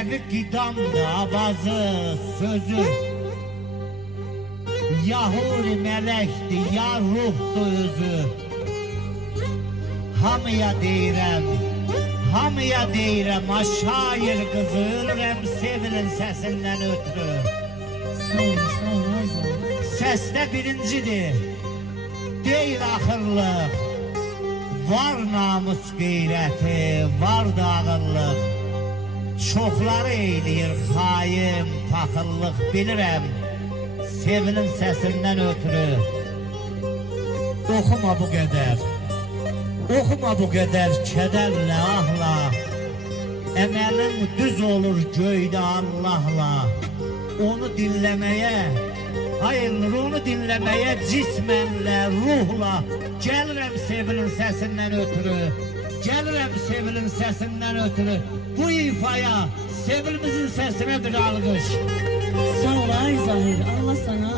Ənənəvi qidamdır, avazı, sözü. Ya huri mələkdir, ya ruhdur özü. Hamıya deyirəm, şair qızı, ölürəm sevilin səsindən ötürü. Sağ ol. Səsdə birincidir, deyil axırlıq. Var namus qeyrəti, var da ağırlıq. Çoxları eyləyir xain, paxıllıq, bilirəm sevilin səsindən ötürü. Oxuma bu qədər kədərlə, ahla. Əməlin düz olur göydə Allahla. Onu dinləməyə cismənlə, ruhla gəlirəm sevilin səsindən ötürü. Bu ifaya, sevilimizin səsinə bir alqış. Sağ ol ay Zahir, Allah sana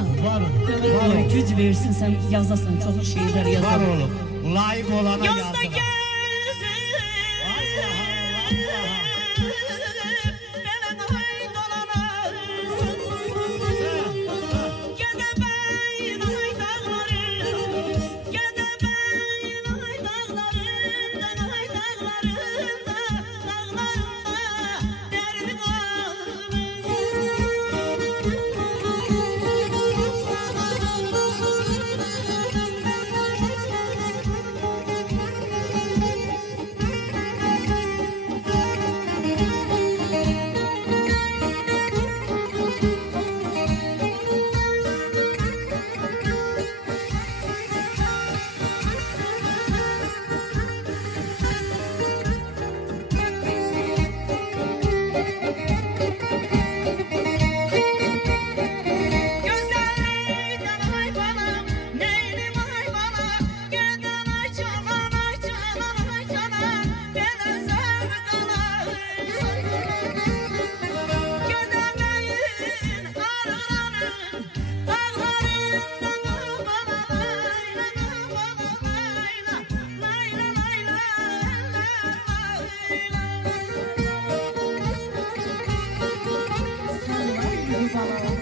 ömür boyu güc versin, sen yazasan, çok şeyler yazar. Var olun, layık olana yazdılar. Dağları